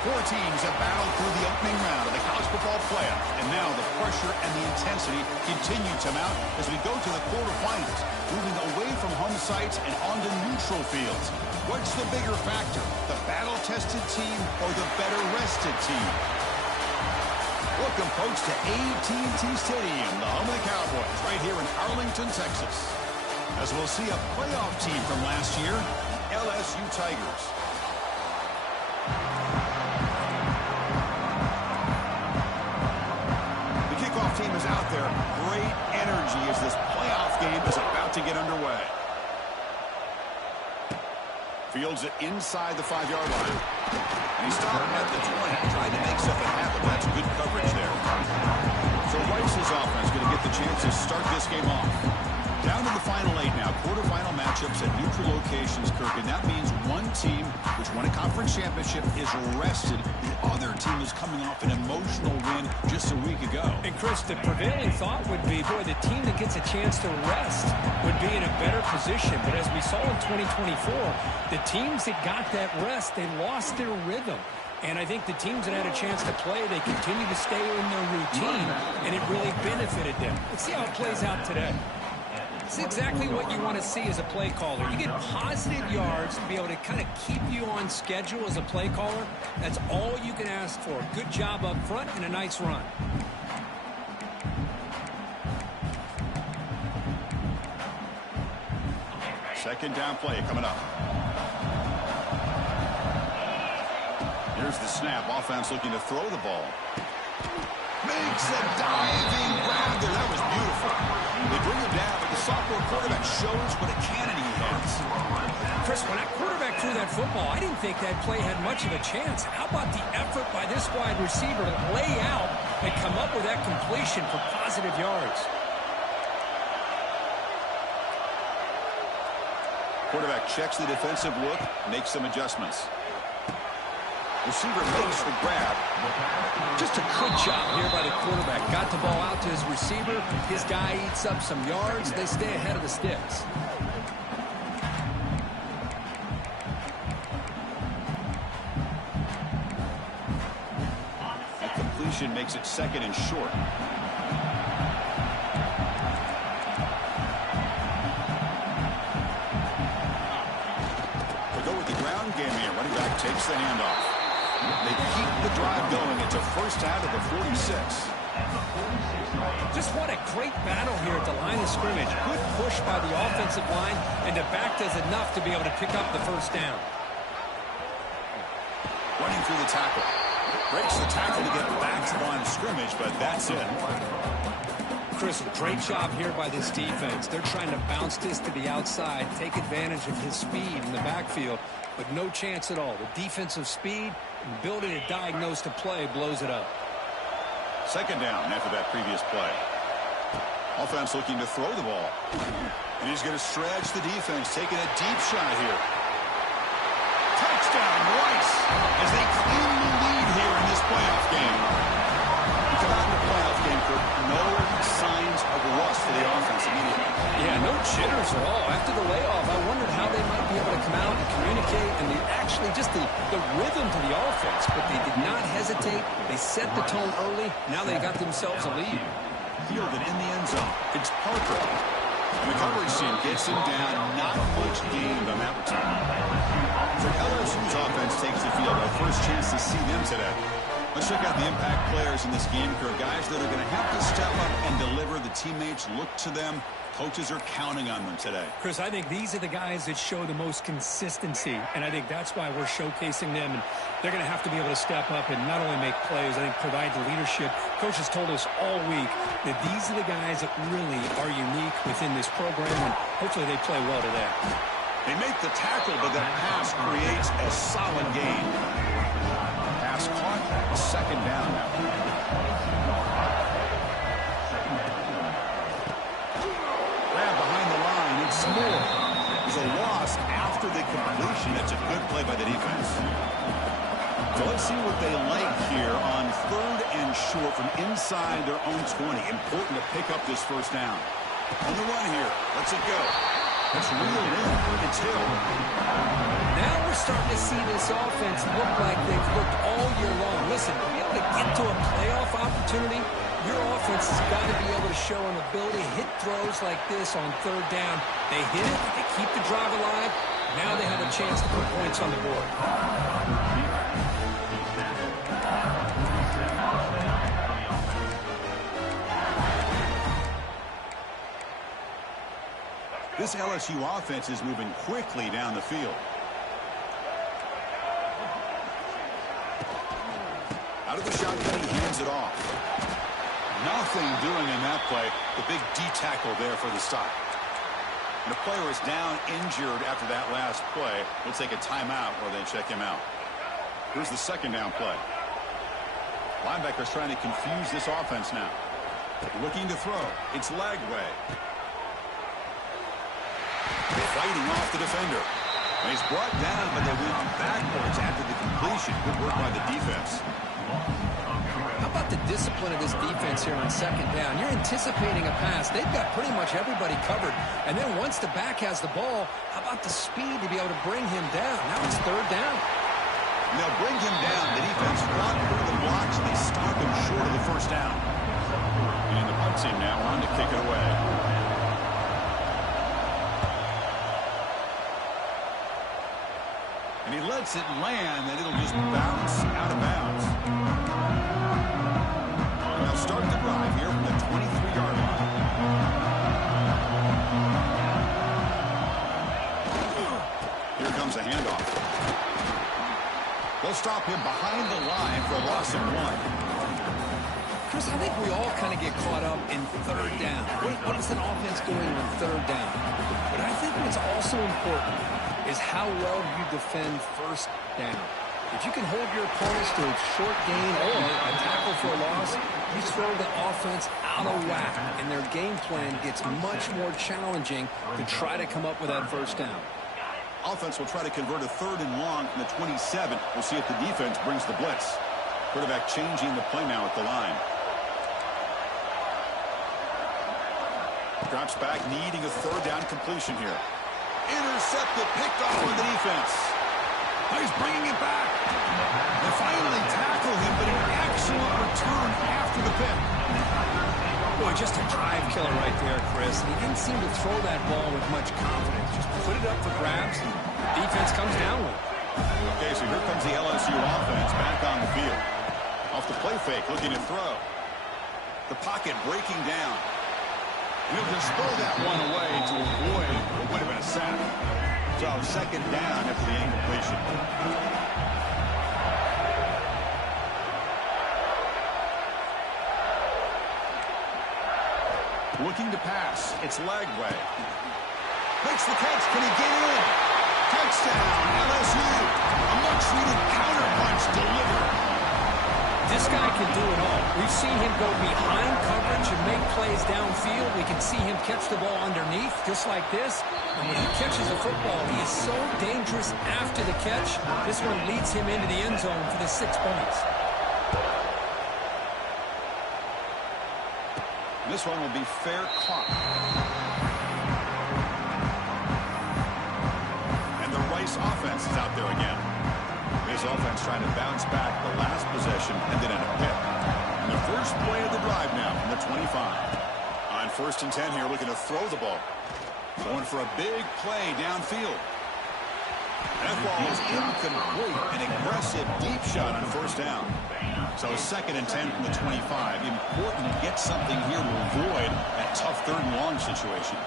Four teams have battled through the opening round of the college football playoff, and now the pressure and the intensity continue to mount as we go to the quarterfinals, moving away from home sites and onto neutral fields. What's the bigger factor, the battle-tested team or the better-rested team? Welcome, folks, to AT&T Stadium, the home of the Cowboys, right here in Arlington, Texas. As we'll see a playoff team from last year, LSU Tigers. Team is out there. Great energy as this playoff game is about to get underway. Fields it inside the 5-yard line. And he stopped at the 20, trying to make something happen. That's good coverage there. So Rice's offense going to get the chance to start this game off. Down to the final 8 now. Quarterfinal matchups at neutral locations, Kirk. And that means one team, which won a conference championship, is rested. The other team is coming off an emotional win just a week ago. And, Chris, the prevailing thought would be, boy, the team that gets a chance to rest would be in a better position. But as we saw in 2024, the teams that got that rest, they lost their rhythm. And I think the teams that had a chance to play, they continue to stay in their routine, and it really benefited them. Let's see how it plays out today. It's exactly what you want to see as a play caller. You get positive yards to be able to kind of keep you on schedule as a play caller. That's all you can ask for. Good job up front and a nice run. Second down play coming up. Here's the snap. Offense looking to throw the ball. Makes a diving grab there. That was beautiful. They bring him down, but the sophomore quarterback shows what a cannon he has. Chris, when that quarterback threw that football, I didn't think that play had much of a chance. How about the effort by this wide receiver to lay out and come up with that completion for positive yards? Quarterback checks the defensive look, makes some adjustments. Receiver makes the grab. Just a good job here by the quarterback. Got the ball out to his receiver. His guy eats up some yards. They stay ahead of the sticks. That completion makes it second and short. They go with the ground game here. Running back takes the handoff. They keep the drive going. It's a first out of the 46. Just what a great battle here at the line of scrimmage. Good push by the offensive line, and the back does enough to be able to pick up the first down. Running through the tackle. Breaks the tackle to get back to the line of scrimmage, but that's it. Chris, great job here by this defense. They're trying to bounce this to the outside, take advantage of his speed in the backfield, but no chance at all. The defensive speed and ability to diagnose the play blows it up. Second down after that previous play. Offense looking to throw the ball. And he's going to stretch the defense, taking a deep shot here. Touchdown, Rice, as they claim the lead here in this playoff game. We come out in the playoff game for no signs of rust for the offense immediately. Yeah, no jitters at all. After the layoff, I wondered how they might be able to come out and communicate, and actually just the rhythm to the offense. But they did not hesitate. They set the tone early. Now they got themselves a lead. Fielded in the end zone. It's Parker. And the coverage team gets him down. Not much gained on that return. So LSU's offense takes the field. Our first chance to see them today. Let's check out the impact players in this game. Guys that are going to have to step up and deliver. The teammates look to them. Coaches are counting on them today. Chris, I think these are the guys that show the most consistency, and I think that's why we're showcasing them. And they're going to have to be able to step up and not only make plays, I think provide the leadership. Coach has told us all week that these are the guys that really are unique within this program, and hopefully they play well today. They make the tackle, but that pass creates a solid gain. Pass caught, second down now. Moore. There's a loss after the completion. That's a good play by the defense. So let's see what they like here on third and short from inside their own 20. Important to pick up this first down. On the run here. Let's it go. That's reeled in. It's Hill. Now we're starting to see this offense look like they've looked all got to be able to show an ability to hit throws like this on third down. They hit it, they keep the drive alive. Now they have a chance to put points on the board. This LSU offense is moving quickly down the field. Out of the shotgun, he hands it off. Nothing doing in that play. The big D tackle there for the stop. And the player is down injured after that last play. We'll take a timeout or then check him out. Here's the second down play. Linebackers trying to confuse this offense now. Looking to throw. It's Lagway. Fighting off the defender. And he's brought down, but they went backwards after the completion. Good work by the defense. How about the discipline of this defense here on second down? You're anticipating a pass. They've got pretty much everybody covered. And then once the back has the ball, how about the speed to be able to bring him down? Now it's third down. They'll bring him down. The defense fought through the blocks, and they stop him short of the first down. And the punt team now on to kick it away. And he lets it land, and it'll just bounce out of bounds. And they'll start the drive here from the 23-yard line. Here comes a handoff. They'll stop him behind the line for a loss of 1. Chris, I think we all kind of get caught up in third down. What is an offense doing on third down? But I think what's also important is how well you defend first down. If you can hold your opponents to a short gain or a tackle for a loss, you throw the offense out of whack, and their game plan gets much more challenging to try to come up with that first down. Offense will try to convert a third and long from the 27. We'll see if the defense brings the blitz. Quarterback changing the play now at the line. Drops back, needing a third down completion here. Intercepted, picked off on the defense. He's bringing it back. They finally tackle him, but an excellent return after the pick. Boy, just a drive killer right there, Chris. He didn't seem to throw that ball with much confidence. Just put it up for grabs, and defense comes down with it. Okay, so here comes the LSU offense back on the field. Off the play fake, looking to throw. The pocket breaking down. He'll just throw that one away to avoid what would have been a sack. So second down after the incompletion. Looking to pass. It's Lagway. Makes the catch. Can he get in? Touchdown, LSU. A much-needed counterpunch delivered. This guy can do it all. We've seen him go behind coverage and make plays downfield. We can see him catch the ball underneath, just like this. And when he catches a football, he is so dangerous after the catch. This one leads him into the end zone for the 6 points. This one will be fair caught. And the Rice offense is out there again. His offense trying to bounce back. The last possession ended in a pick. And the first play of the drive now from the 25. On first and 10 here, looking to throw the ball. Going for a big play downfield. That ball is incomplete. An aggressive deep shot on first down. So second and 10 from the 25. Important to get something here to avoid that tough third and long situation.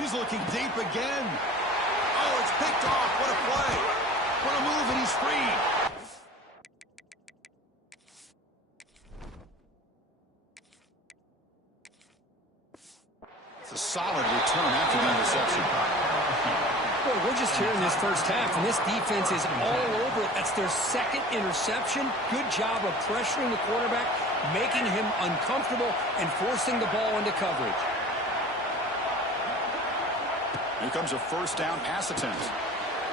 He's looking deep again. Oh, it's picked off. What a play. What a move, and he's free. It's a solid return after the interception. Boy, we're just here in this first half, and this defense is all over it. That's their second interception. Good job of pressuring the quarterback, making him uncomfortable, and forcing the ball into coverage. Here comes a first down pass attempt.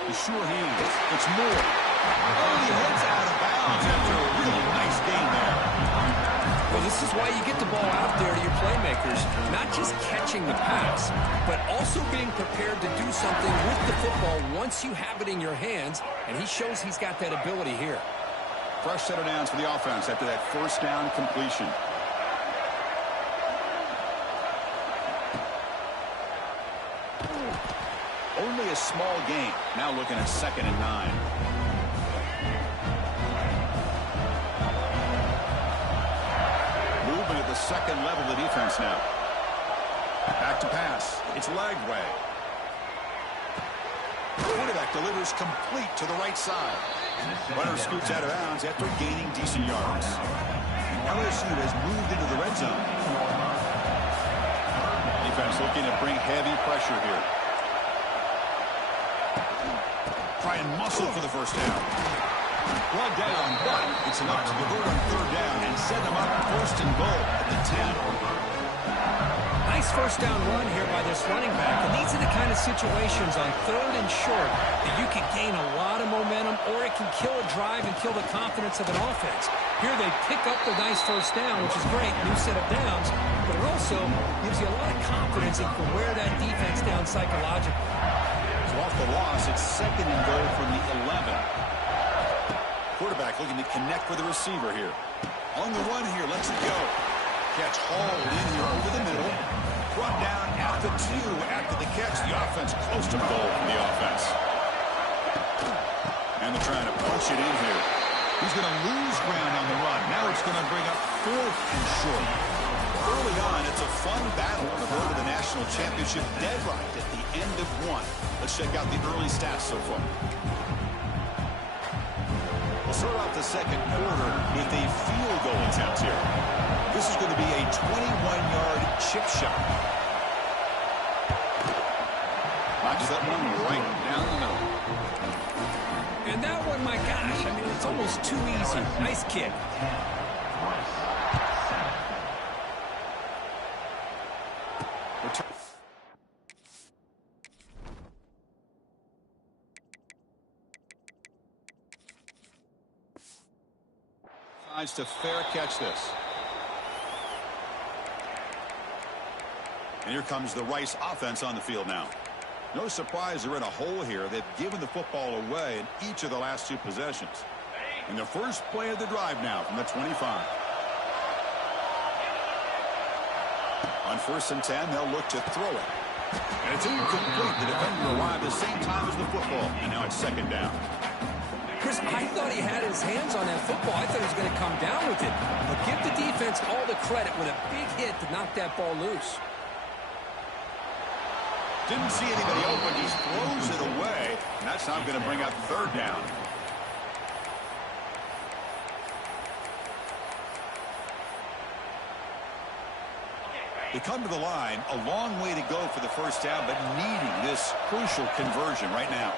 The sure hands. It's Moore. Oh, he heads out of bounds after a really nice gain there. Well, this is why you get the ball out there to your playmakers. Not just catching the pass, but also being prepared to do something with the football once you have it in your hands, and he shows he's got that ability here. Fresh set of downs for the offense after that first down completion. only a small gain. Now looking at 2nd and 9. Movement at the second level of the defense now. Back to pass. It's Lagway. Quarterback delivers complete to the right side. Runner scoots out of bounds after gaining decent yards. LSU has moved into the red zone. Defense looking to bring heavy pressure here. Try and muscle for the first down. Brought down, but it's enough to convert on 3rd down and set them up 1st and goal at the 10. Nice first down run here by this running back. And these are the kind of situations on 3rd and short that you can gain a lot of momentum, or it can kill a drive and kill the confidence of an offense. Here they pick up the nice first down, which is great, new set of downs, but it also gives you a lot of confidence that you can wear that defense down psychologically. So off the loss, it's 2nd and goal from the 11. Quarterback looking to connect with the receiver here. On the run here, lets it go. Catch hauled in here over the middle. Brought down at the 2 after the catch. The offense close to goal from the offense. And they're trying to punch it in here. He's going to lose ground on the run. Now it's going to bring up 4th and short. Early on, it's a fun battle on the road to the national championship. Dead right at the end of 1. Let's check out the early stats so far. We'll start off the second quarter with a field goal attempt here. This is going to be a 21-yard chip shot. Knocks that one right down the middle. And that one, my gosh, I mean, it's almost too easy. Nice kick. Decides to fair catch this. And here comes the Rice offense on the field now. No surprise they're in a hole here. They've given the football away in each of the last 2 possessions. And the first play of the drive now from the 25. On 1st and 10, they'll look to throw it. And it's incomplete. The defender arrived at the same time as the football. And now it's 2nd down. Chris, I thought he had his hands on that football. I thought he was going to come down with it. But give the defense all the credit with a big hit to knock that ball loose. Didn't see anybody open. He throws it away. And that's now going to bring up 3rd down. They come to the line. A long way to go for the first down, but needing this crucial conversion right now.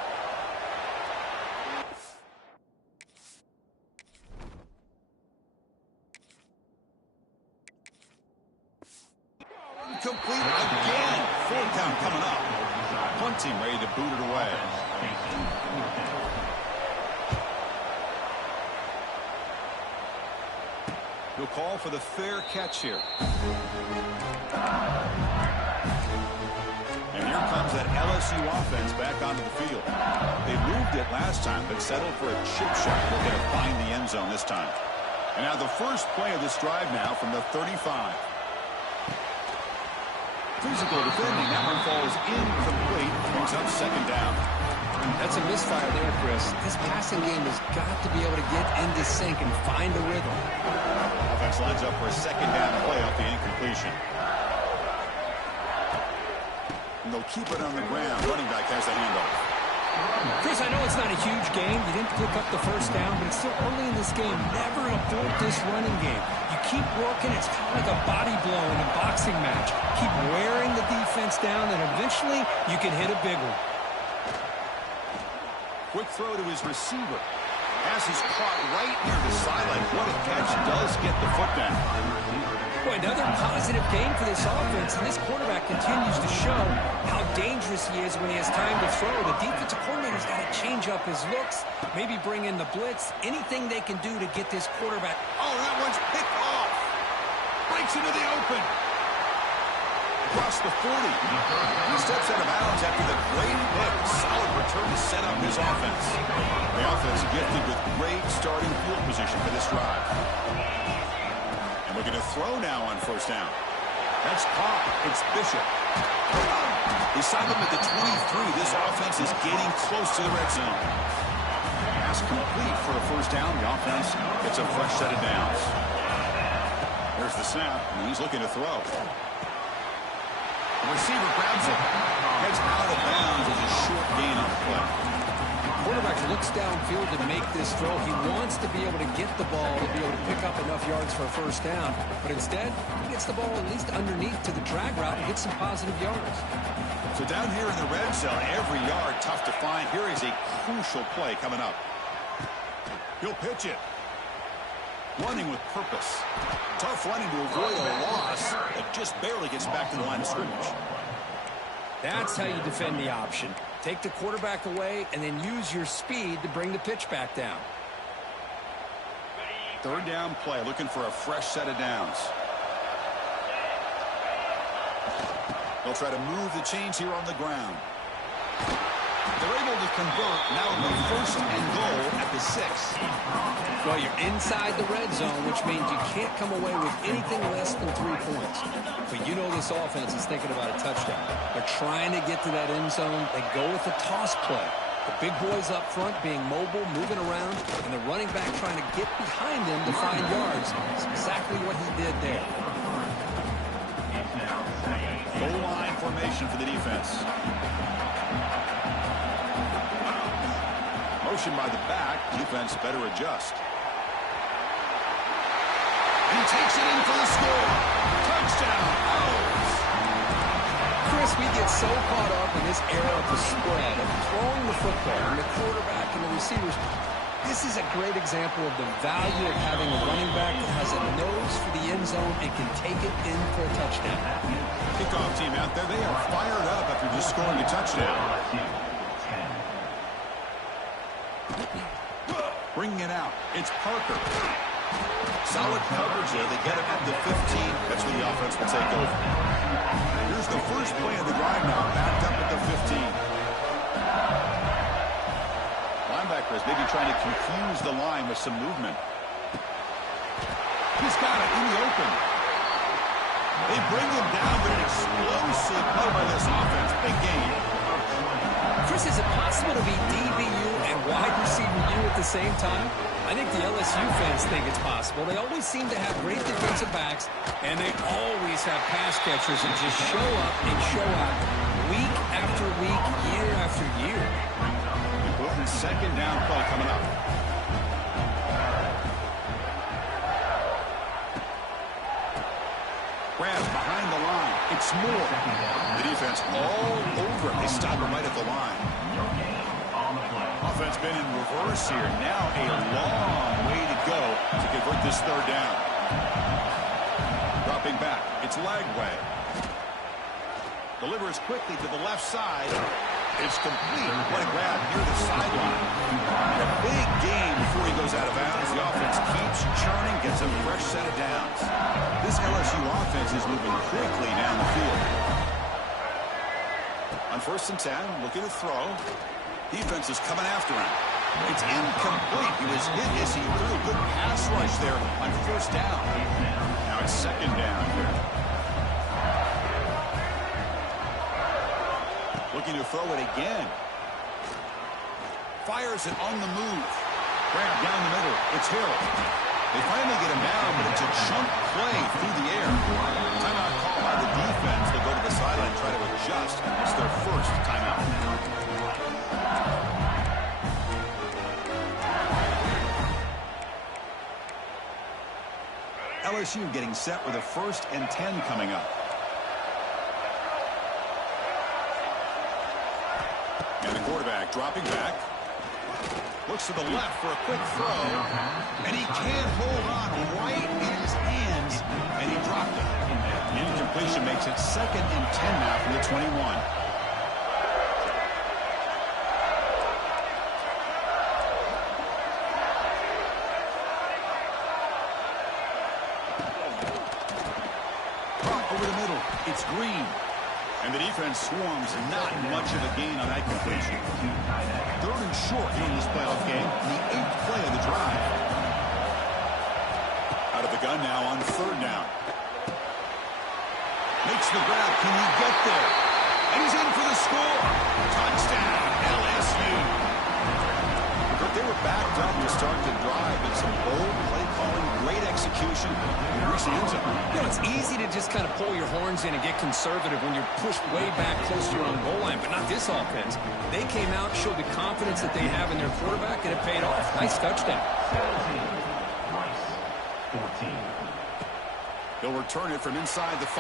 Complete again. 4th down coming up. Punting ready to boot it away. He'll call for the fair catch here. And here comes that LSU offense back onto the field. They moved it last time, but settled for a chip shot. They're going to find the end zone this time. And now the first play of this drive now from the 35. Physical defending. That one falls incomplete. Brings up 2nd down. That's a misfire there, Chris. This passing game has got to be able to get into sync and find a rhythm. Offense lines up for a 2nd down play off the incompletion. And they'll keep it on the ground. Running back has the handoff. Chris, I know it's not a huge game. You didn't pick up the first down, but it's still early in this game. Never abort this running game. You keep working. It's kind of like a body blow in a boxing match. Keep wearing the defense down, and eventually you can hit a big one. Quick throw to his receiver. Pass is caught right near the sideline. What a catch. Does get the foot down. Boy, another positive game for this offense, and this quarterback continues to show how dangerous he is when he has time to throw. The defensive coordinator's got to change up his looks, maybe bring in the blitz, anything they can do to get this quarterback. Oh, that one's picked off. Breaks into the open. Across the 40. He steps out of bounds after the great pick. Solid return to set up his offense. The offense gifted with great starting field position for this drive. We're going to throw now on 1st down. That's caught. It's Bishop. They signed him at the 23. This offense is getting close to the red zone. Pass complete for a first down. The offense gets a fresh set of downs. There's the snap, and he's looking to throw. The receiver grabs it. Heads out of bounds as a short gain on the play. Quarterback looks downfield to make this throw. He wants to be able to get the ball to be able to pick up enough yards for a first down. But instead, he gets the ball at least underneath to the drag route and gets some positive yards. So down here in the red zone, every yard tough to find. Here is a crucial play coming up. He'll pitch it. Running with purpose. Tough running to avoid a loss that just barely gets back to the line of scrimmage. That's how you defend the option. Take the quarterback away and then use your speed to bring the pitch back down. Third down play, looking for a fresh set of downs. They'll try to move the chains here on the ground. They're able to convert. Now the first and goal at the 6. Well, you're inside the red zone, which means you can't come away with anything less than 3 points. But you know this offense is thinking about a touchdown. They're trying to get to that end zone. They go with the toss play. The big boys up front being mobile, moving around, and the running back trying to get behind them to find yards. It's exactly what he did there. Goal line formation for the defense. Motion by the back. Defense better adjust. He takes it in for the score. Touchdown. Owls. Chris, we get so caught up in this era of the spread, of throwing the football, and the quarterback and the receivers. This is a great example of the value of having a running back that has a nose for the end zone and can take it in for a touchdown. Kickoff team out there, they are fired up after just scoring a touchdown. Bringing it out. It's Parker. Solid coverage there. They get him at the 15. That's where the offense will take over. Here's the first play of the drive now. Backed up at the 15. Linebacker is maybe trying to confuse the line with some movement. He's got it in the open. They bring him down with an explosive play by this offense. Big game. Chris, is it possible to be DBU and wide receiver U at the same time? I think the LSU fans think it's possible. They always seem to have great defensive backs, and they always have pass catchers that just show up and show out week after week, year after year. Important second down play coming up. Grabs behind the line. It's Moore. The defense all over him. They stop him right at the line. Offense been in reverse here. Now a long way to go to convert this third down. Dropping back. It's Lagway. Delivers quickly to the left side. It's complete. What a grab near the sideline. A big gain before he goes out of bounds. The offense keeps churning, gets a fresh set of downs. This LSU offense is moving quickly down the field. On 1st and 10, looking to throw. Defense is coming after him. It's incomplete. He was hit as he threw a good pass rush there on 1st down. Now it's 2nd down here. Looking to throw it again. Fires it on the move. Grab down the middle. It's Hill. They finally get him down, but it's a chunk play through the air. Timeout call by the defense. They'll go to the sideline and try to adjust. It's their first timeout. LSU getting set with a 1st and 10 coming up. And the quarterback dropping back. Looks to the left for a quick throw. And he can't hold on right in his hands. And he dropped it. Incompletion makes it 2nd and 10 now from the 21. Over the middle. It's Green. And the defense swarms. Not much of a gain on that completion. 3rd and short here in this playoff game. The 8th play of the drive. Out of the gun now on 3rd down. Makes the grab. Can he get there? And he's in for the score. Touchdown, LSU. But they were backed up to start the drive, but some bold play calling, great execution, and reached the end zone. You know, it's easy to just kind of pull your horns in and get conservative when you're pushed way back close to your own goal line, but not this offense. They came out, showed the confidence that they have in their quarterback, and it paid off. Nice touchdown. 14. They'll return it from inside the 5.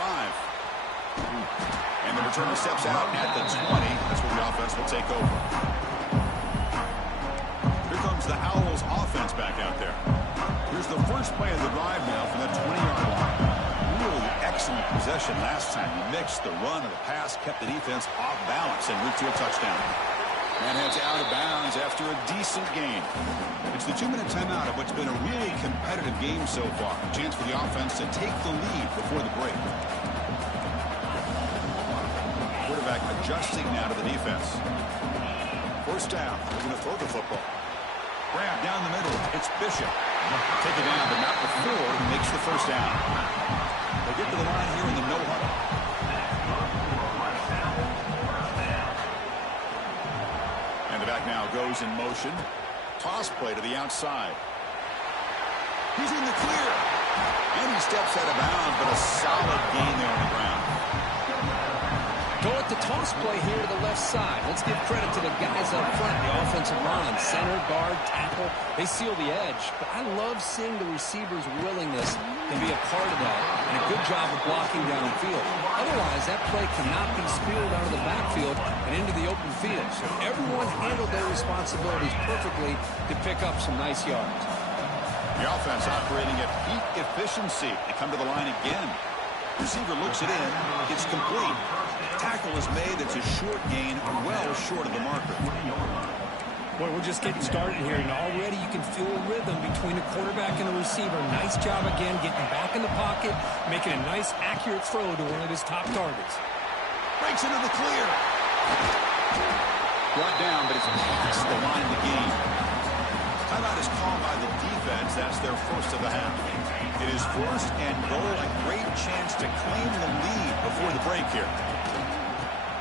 And the returner steps out at the 20. That's where the offense will take over. Here comes the Owls offense back out there. Here's the first play of the drive now from that 20-yard line. Really excellent possession last time. He mixed the run and the pass, kept the defense off balance, and moved to a touchdown. And heads out of bounds after a decent gain. It's the 2-minute timeout of what's been a really competitive game so far. A chance for the offense to take the lead before the break. Quarterback adjusting now to the defense. First down. They're going to throw the football. Grab down the middle. It's Bishop. Take it down, but not before he makes the first down. They get to the line here in the no huddle. And the back now goes in motion. Toss play to the outside. He's in the clear. And he steps out of bounds, but a solid gain there on the ground. Go at the toss play here to the left side. Let's give credit to the guys up front, the offensive line, center, guard, tackle. They seal the edge. But I love seeing the receiver's willingness to be a part of that and a good job of blocking downfield. Otherwise, that play cannot be spilled out of the backfield and into the open field. So everyone handled their responsibilities perfectly to pick up some nice yards. The offense operating at peak efficiency. They come to the line again. Receiver looks it in. It's complete. Tackle is made. It's a short gain, well short of the marker. Boy, we're just getting started here, and already you can feel a rhythm between the quarterback and the receiver. Nice job again, getting back in the pocket, making a nice, accurate throw to one of his top targets. Breaks into the clear. Brought down, but it's past the line of the game. Timeout is called by the defense. That's their first of the half. It is first and goal. A great chance to claim the lead before the break here.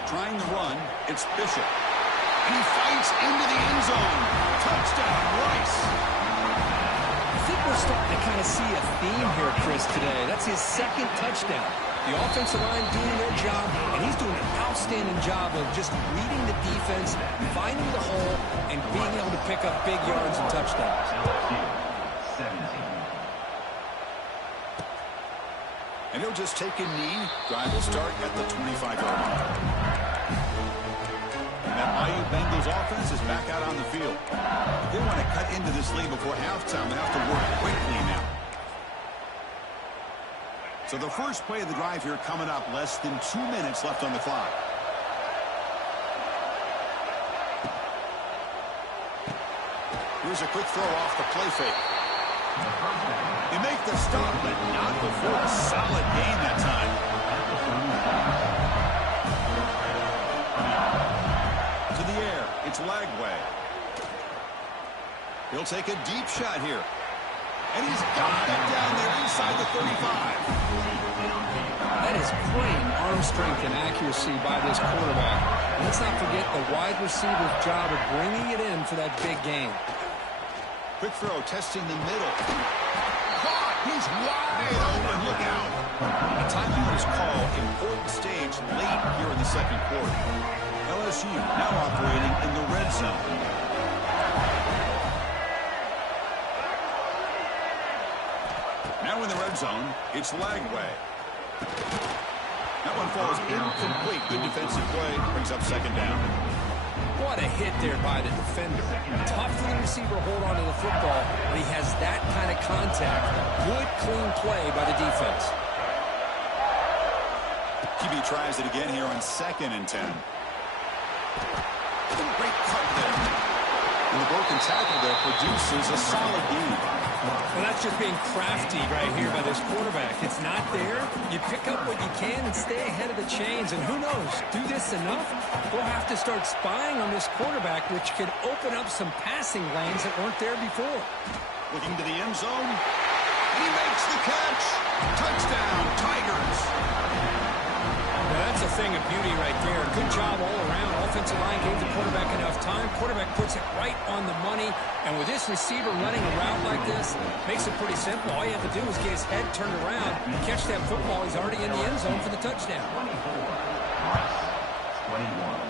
Trying to run, it's Bishop. And he fights into the end zone. Touchdown, Rice. I think we're starting to kind of see a theme here, Chris, today. That's his second touchdown. The offensive line doing their job, and he's doing an outstanding job of just reading the defense, finding the hole, and being able to pick up big yards and touchdowns. 17. And he'll just take a knee. Drive will start at the 25-yard line. And that IU Bengals offense is back out on the field. They want to cut into this lead before halftime. They have to work quickly now. So the first play of the drive here coming up. Less than 2 minutes left on the clock. Here's a quick throw off the play fake. They make the stop, but not before a solid gain that time. To the air, it's Lagway. He'll take a deep shot here. And he's got it down there inside the 35. That is great arm strength and accuracy by this quarterback. And let's not forget the wide receiver's job of bringing it in for that big gain. Quick throw, testing the middle. Caught! He's wide open. Look out. A timeout is called. Important stage late here in the second quarter. LSU now operating in the red zone. Now in the red zone, it's Lagway. That one falls incomplete. Good defensive play. Brings up second down. What a hit there by the defender. Tough for the receiver to hold on to the football, but he has that kind of contact. Good, clean play by the defense. QB tries it again here on 2nd and 10. Great cut there. And the broken tackle there produces a solid gain. Well, that's just being crafty right here by this quarterback. It's not there. You pick up what you can and stay ahead of the chains. And who knows, do this enough, we'll have to start spying on this quarterback, which could open up some passing lanes that weren't there before. Looking to the end zone. He makes the catch. Touchdown, Tigers. That's a thing of beauty right there. Good job all around. Offensive line gave the quarterback enough time. Quarterback puts it right on the money. And with this receiver running a route like this, makes it pretty simple. All you have to do is get his head turned around, catch that football. He's already in the end zone for the touchdown. 21.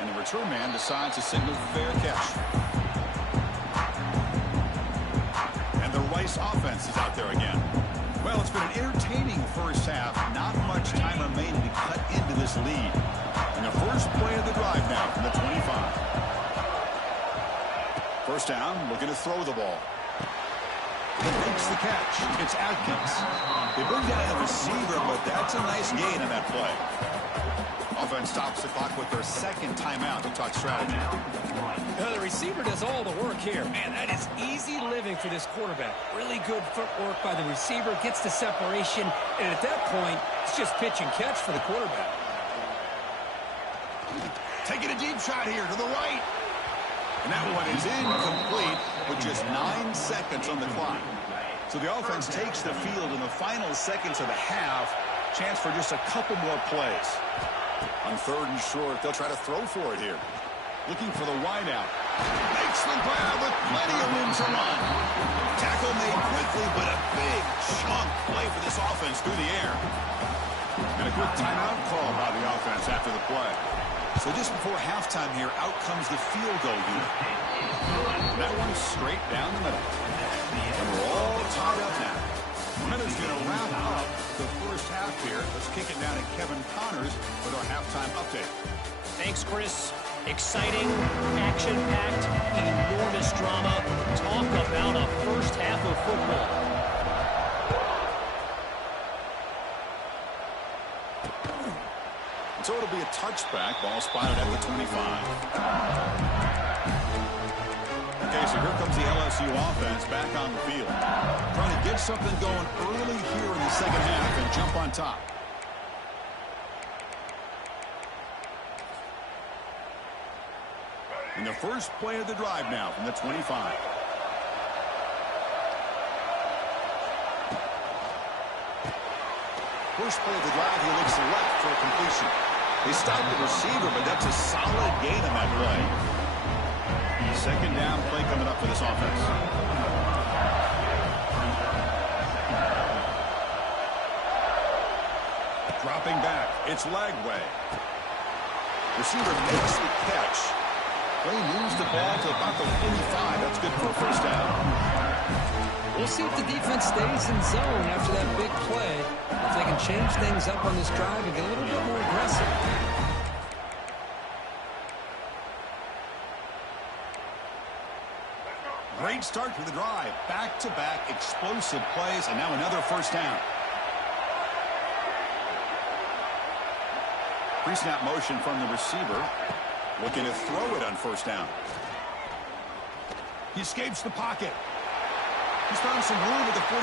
And the return man decides to signal fair catch. And the Rice offense is out there again. Well, it's been an entertaining first half. Not much time remaining to cut into this lead. And the first play of the drive now from the 25. First down, looking to throw the ball. He makes the catch. It's Atkins. They bring down the receiver, but that's a nice gain on that play. Offense stops the clock with their second timeout to talk strategy. The receiver does all the work here. Man, that is easy living for this quarterback. Really good footwork by the receiver, gets the separation, and at that point, it's just pitch and catch for the quarterback. Taking a deep shot here to the right. And that one is incomplete with just 9 seconds on the clock. So the offense takes the field in the final seconds of the half. Chance for just a couple more plays. On 3rd and short, they'll try to throw for it here. Looking for the wideout. Makes the grab with plenty of room to run. Tackle made quickly, but a big chunk play for this offense through the air. And a good timeout call by the offense after the play. So just before halftime here, out comes the field goal unit. That one's straight down the middle. And we're all tied up now. Miller's going to wrap up the first half here. Let's kick it down to Kevin Connors with our halftime update. Thanks, Chris. Exciting, action-packed, enormous drama. Talk about a first half of football. So it'll be a touchback. Ball spotted at the 25. Okay, so here comes the LSU offense back on the field. Trying to get something going early here in the second half and jump on top. And the first play of the drive now from the 25. First play of the drive, he looks left for a completion. They stopped the receiver, but that's a solid gain on that play. Second down play coming up for this offense. Dropping back, it's Lagway. Receiver makes the catch. Play moves the ball to about the 45. That's good for a first down. We'll see if the defense stays in zone after that big play. If they can change things up on this drive and get a little bit more aggressive. Great start to the drive. Back-to-back explosive plays, and now another first down. Pre-snap motion from the receiver. Looking to throw it on first down. He escapes the pocket. He's found some room at the 45.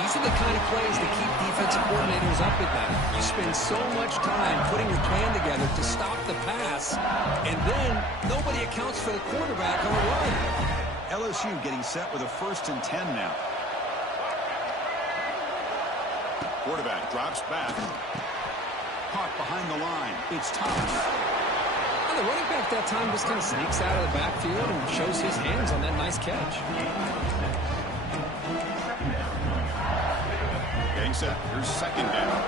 These are the kind of plays that keep defensive coordinators up at night. You spend so much time putting your plan together to stop the pass, and then nobody accounts for the quarterback on the run. LSU getting set with a 1st and 10 now. Quarterback drops back. Caught behind the line. It's Thomas. The running back that time just kind of sneaks out of the backfield and shows his hands on that nice catch. Getting set. Here's second down.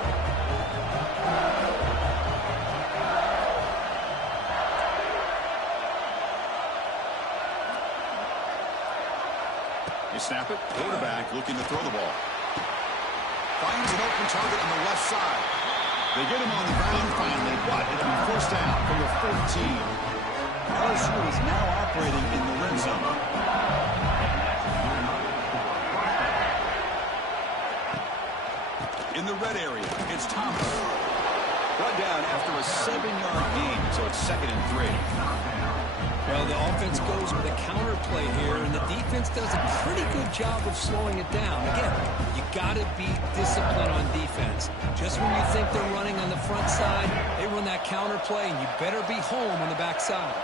They snap it. Quarterback looking to throw the ball. Finds an open target on the left side. They get him on the ground finally, but it'll be first down from the 14. LSU is now operating in the red zone. In the red area, it's Thomas. Brought down after a 7-yard gain, so it's 2nd and 3. Well, the offense goes with a counter play here, and the defense does a pretty good job of slowing it down. Again, you got to be disciplined on defense. Just when you think they're running on the front side, they run that counter play, and you better be home on the back side.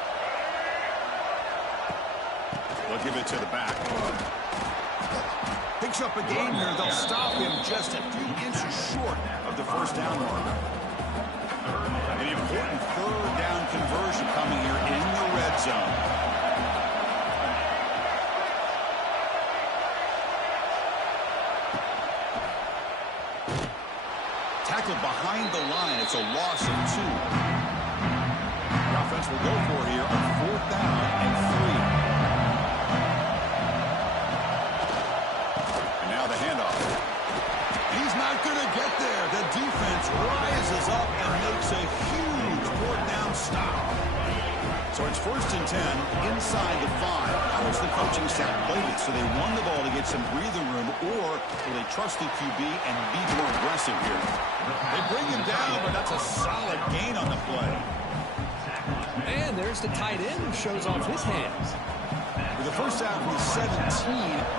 They'll give it to the back. Picks up a gain here. They'll stop him just a few inches short of the first down mark. An important third down conversion coming here in the red zone. Tackled behind the line. It's a loss of 2. The offense will go for it here on 4th down and 3. And now the handoff. He's not going to get there. The defense rises up and makes a huge 4th down stop. So it's 1st and 10 inside the 5. How does the coaching staff play this? So they run the ball to get some breathing room, or will they trust the QB and be more aggressive here? They bring him down, but that's a solid gain on the play. And there's the tight end who shows off his hands. With the first down from the 17,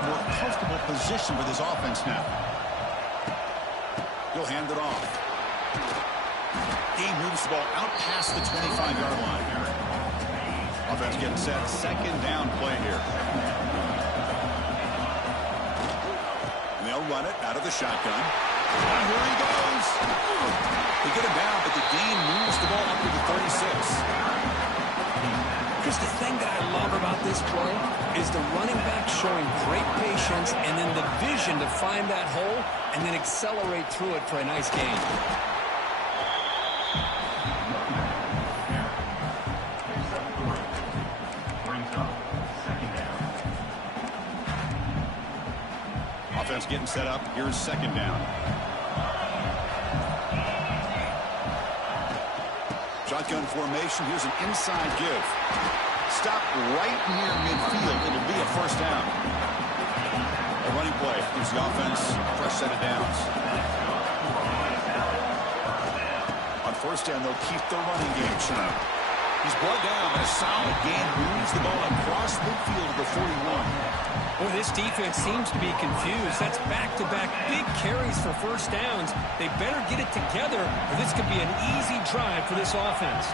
more comfortable position for this offense now. He'll hand it off. He moves the ball out past the 25-yard line here. Offense getting set. 2nd down play here. And they'll run it out of the shotgun. And here he goes. They get him down, but the gain moves the ball up to the 36. Just the thing that I love about this play is the running back showing great patience and then the vision to find that hole and then accelerate through it for a nice gain. Offense getting set up. Here's 2nd down. Shotgun formation. Here's an inside give. Stop right near midfield. It'll be a 1st down. A running play. Here's the offense. Fresh set of downs. On 1st down, they'll keep the running game strong. He's brought down, but a solid gain moves the ball across midfield to the 41. Boy, this defense seems to be confused. That's back-to-back big carries for 1st downs. They better get it together, or this could be an easy drive for this offense.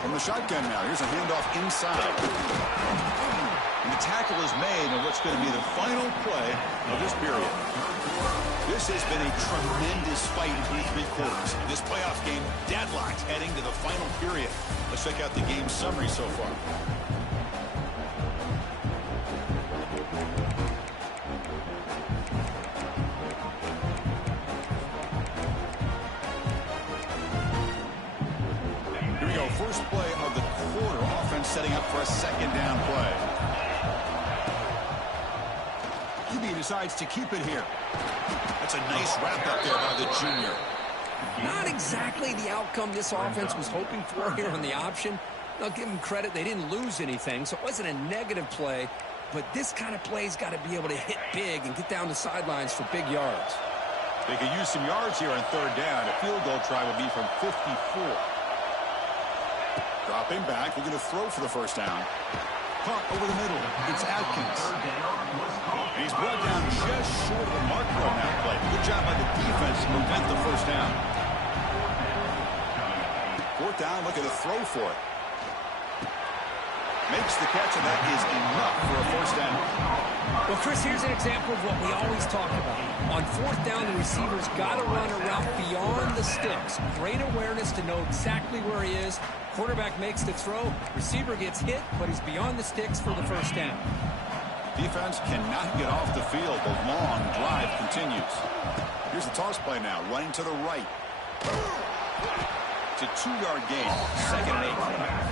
From the shotgun now, here's a handoff inside. And the tackle is made on what's going to be the final play of this period. This has been a tremendous fight through 3 quarters. This playoff game deadlocked heading to the final period. Let's check out the game summary so far. First play of the quarter. Offense setting up for a 2nd down play. QB decides to keep it here. That's a nice wrap up there by the junior. Not exactly the outcome this offense was hoping for here on the option. I'll give them credit. They didn't lose anything, so it wasn't a negative play. But this kind of play's got to be able to hit big and get down the sidelines for big yards. They could use some yards here on 3rd down. A field goal try would be from 54. Dropping back. We're going to throw for the 1st down. Punt over the middle. It's Atkins. And he's brought down just short of the marker on that play. Good job by the defense to prevent the 1st down. 4th down, look at the throw for it. Makes the catch, and that is enough for a 1st down. Well, Chris, here's an example of what we always talk about. On 4th down, the receiver's got to run a route beyond the sticks. Great awareness to know exactly where he is. Quarterback makes the throw. Receiver gets hit, but he's beyond the sticks for the 1st down. Defense cannot get off the field. The long drive continues. Here's the toss play now, running to the right. It's a 2-yard gain. 2nd and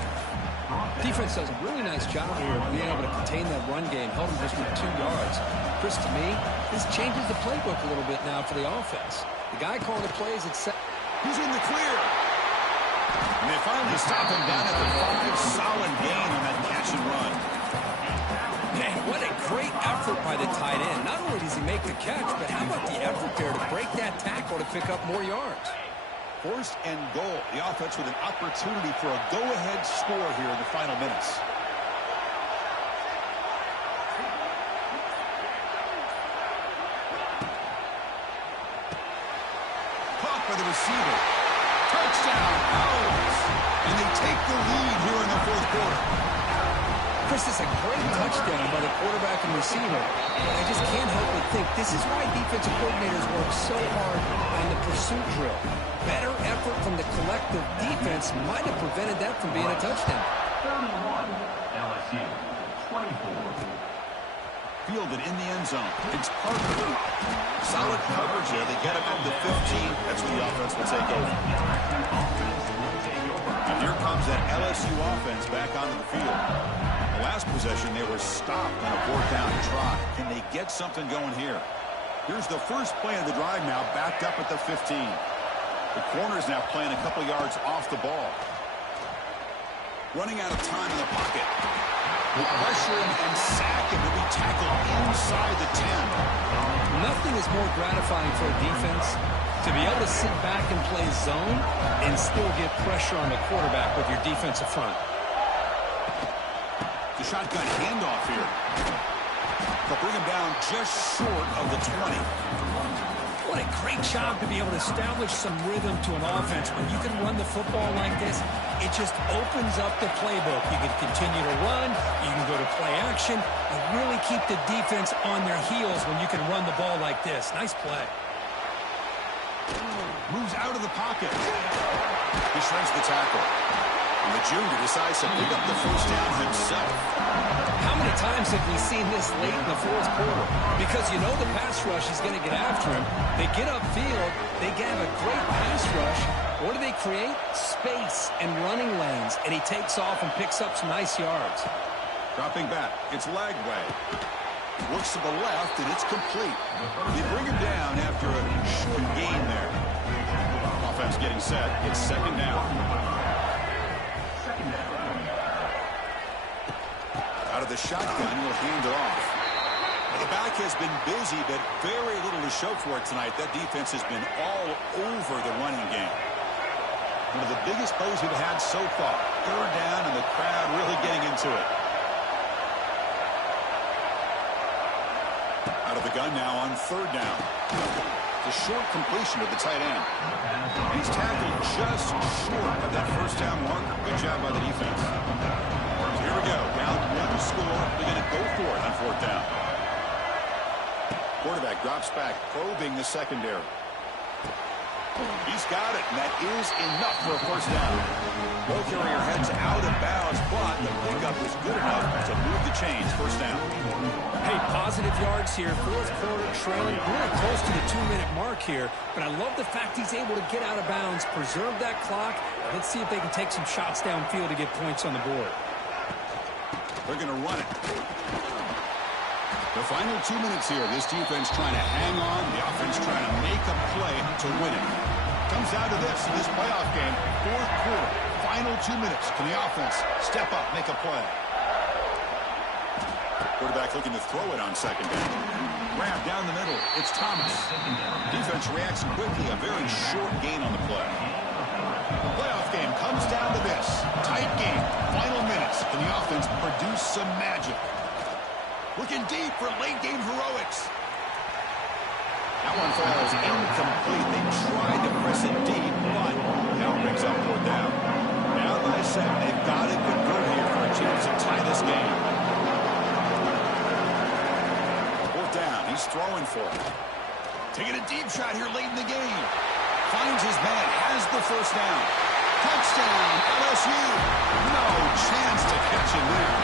8. Defense does a really nice job here of being able to contain that run game, held him just with 2 yards. Chris, to me, this changes the playbook a little bit now for the offense. The guy calling the plays at set. He's in the clear. And they finally stop him down at the 5. Solid gain on that catch and run. Man, what a Great effort by the tight end. Not only does he make the catch, but how about the effort there to break that tackle to pick up more yards? First and goal. The offense with an opportunity for a go-ahead score here in the final minutes. Caught by the receiver. Touchdown, Owls. And they take the lead here in the fourth quarter. This is a great touchdown by the quarterback and receiver. But I just can't help but think this is why defensive coordinators work so hard on the pursuit drill. Better effort from the collective defense might have prevented that from being a touchdown. 31, LSU, 24. Fielded in the end zone. It's Parker. Solid coverage there. They get him at the 15. That's what the offense will take over. And here comes that LSU offense back onto the field. The last possession, they were stopped on a fourth down try. Can they get something going here? Here's the first play of the drive now, backed up at the 15. The corner's now playing a couple yards off the ball. Running out of time in the pocket. Pressure and sack, and will be tackled inside the 10. Nothing is more gratifying for a defense to be able to sit back and play zone and still get pressure on the quarterback with your defensive front. The shotgun handoff here. They'll bring him down just short of the 20. What a great job to be able to establish some rhythm to an offense. When you can run the football like this, it just opens up the playbook. You can continue to run. You can go to play action. And really keep the defense on their heels when you can run the ball like this. Nice play. Moves out of the pocket. He shreds the tackle. And the junior decides to pick up the first down himself. How many times have we seen this late in the fourth quarter? Because you know the pass rush is going to get after him. They get upfield. They have a great pass rush. What do they create? Space and running lanes. And he takes off and picks up some nice yards. Dropping back. It's Lagway. Looks to the left, and it's complete. They bring him down after a short gain there. Offense getting set. It's second down. Out of the shotgun, he'll hand it off. Now, the back has been busy, but very little to show for it tonight. That defense has been all over the running game. One of the biggest plays we've had so far. Third down, and the crowd really getting into it. Out of the gun now on third down. The short completion to the tight end. And he's tackled just short of that first down marker. Good job by the defense. Here we go. Down one score. They're going to go for it on fourth down. Quarterback drops back, probing the secondary. He's got it, and that is enough for a first down. Ball carrier heads out of bounds, but the pickup is good enough to move the chains. First down. Hey, positive yards here. Fourth quarter trailing. Really close to the 2-minute mark here. But I love the fact he's able to get out of bounds, preserve that clock. Let's see if they can take some shots downfield to get points on the board. They're going to run it. The final 2 minutes here. This defense trying to hang on. The offense trying to make a play to win it. Comes down to this in this playoff game. Fourth quarter. Final 2 minutes. Can the offense step up, make a play? Quarterback looking to throw it on second down. Grab down the middle. It's Thomas. Defense reacts quickly. A very short gain on the play. The playoff game comes down to this. Tight game. Final minutes. Can the offense produce some magic? Looking deep for late game heroics. That one falls incomplete. They tried to press it deep, but now brings up fourth down. Down by 7. They've got to convert here for a chance to tie this game. Fourth down. He's throwing for it. Taking a deep shot here late in the game. Finds his man. Has the first down. Touchdown, LSU. No chance to catch him there.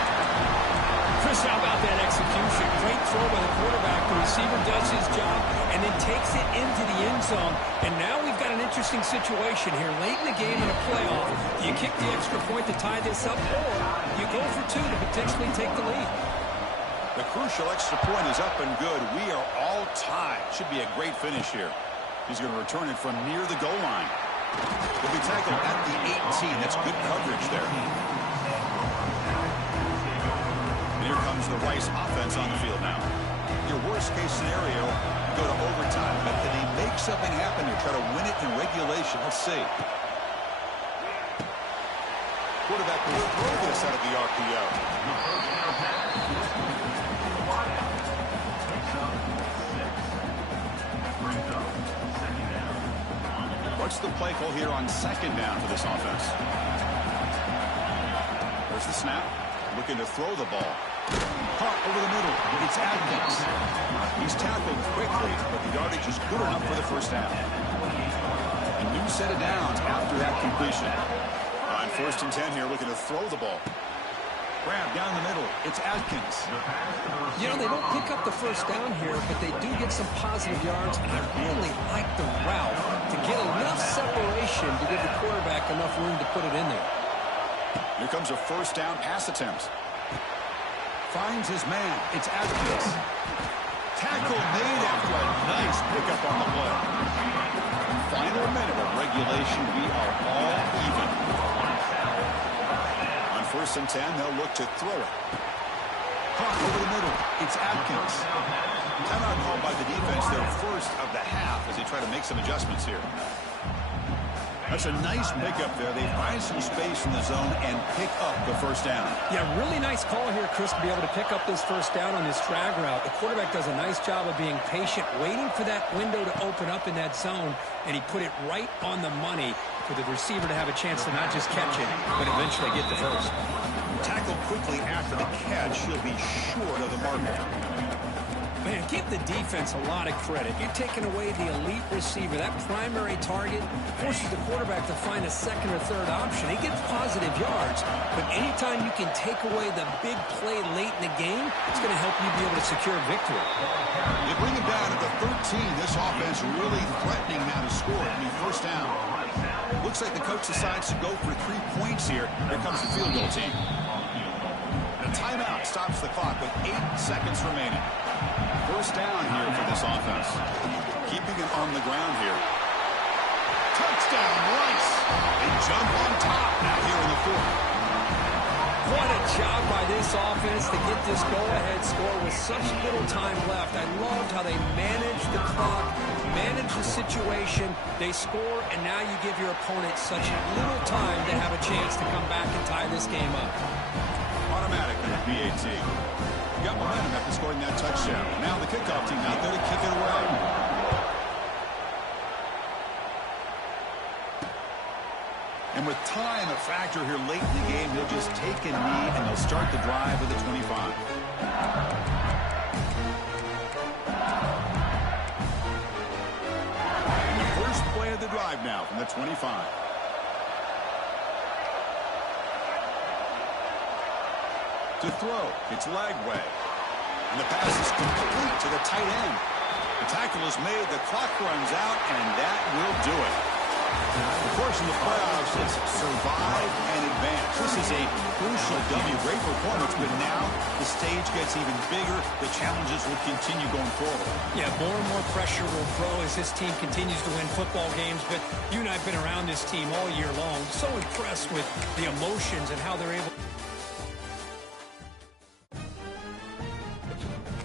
Chris, how about that execution? Great throw by the quarterback. The receiver does his job and then takes it into the end zone. And now we've got an interesting situation here. Late in the game in a playoff, do you kick the extra point to tie this up, or you go for 2 to potentially take the lead? The crucial extra point is up and good. We are all tied. Should be a great finish here. He's going to return it from near the goal line. He'll be tackled at the 18. That's good coverage there. And here comes brings the Rice offense on the field now. Your worst-case scenario, go to overtime. But can they make something happen here? Try to win it in regulation. Let's see. Quarterback will throw this out of the RPO. What's the play call here on second down for this offense? There's the snap. Looking to throw the ball. Caught over the middle. It's Adkins. He's tackled quickly, but the yardage is good enough for the first down. A new set of downs after that completion. On 1st and 10 here, looking to throw the ball. Grab down the middle. It's Adkins. You know, they don't pick up the first down here, but they do get some positive yards, and I really like the route to get enough separation to give the quarterback enough room to put it in there. Here comes a first down pass attempt. Finds his man. It's Adkins. Tackle made after a nice pickup on the play. Final minute of regulation. We are all even. On 1st and 10, they'll look to throw it. Caught over the middle. It's Adkins. Timeout called by the defense, their first of the half, as they try to make some adjustments here. That's a nice pickup there. They find some space in the zone and pick up the first down. Yeah, really nice call here, Chris, to be able to pick up this first down on this drag route. The quarterback does a nice job of being patient, waiting for that window to open up in that zone, and he put it right on the money for the receiver to have a chance to not just catch it, but eventually get the first. Tackled quickly after the catch. He'll be short of the marker. Man, give the defense a lot of credit. You're taking away the elite receiver. That primary target forces the quarterback to find a second or third option. He gets positive yards, but anytime you can take away the big play late in the game, it's going to help you be able to secure victory. They bring him down at the 13. This offense really threatening now to score. I mean, first down. Looks like the coach decides to go for 3 points here. Here comes the field goal team. The timeout stops the clock with 8 seconds remaining. First down here for this offense. Keeping it on the ground here. Touchdown, Rice. They jump on top now here in the 4th. What a job by this offense to get this go-ahead score with such little time left. I loved how they managed the clock, managed the situation. They score, and now you give your opponent such little time to have a chance to come back and tie this game up. Automatically, BAT. Got momentum after scoring that touchdown. Now the kickoff team out there to kick it away. And with time a factor here late in the game, they'll just take a knee and they'll start the drive with the 25. And the first play of the drive now from the 25. To throw, it's Lagway. And the pass is complete to the tight end. The tackle is made, the clock runs out, and that will do it. Of course, in the playoffs, it's survive and advance. This is a crucial W. Great performance, but now the stage gets even bigger. The challenges will continue going forward. Yeah, more and more pressure will grow as this team continues to win football games, but you and I have been around this team all year long. So impressed with the emotions and how they're able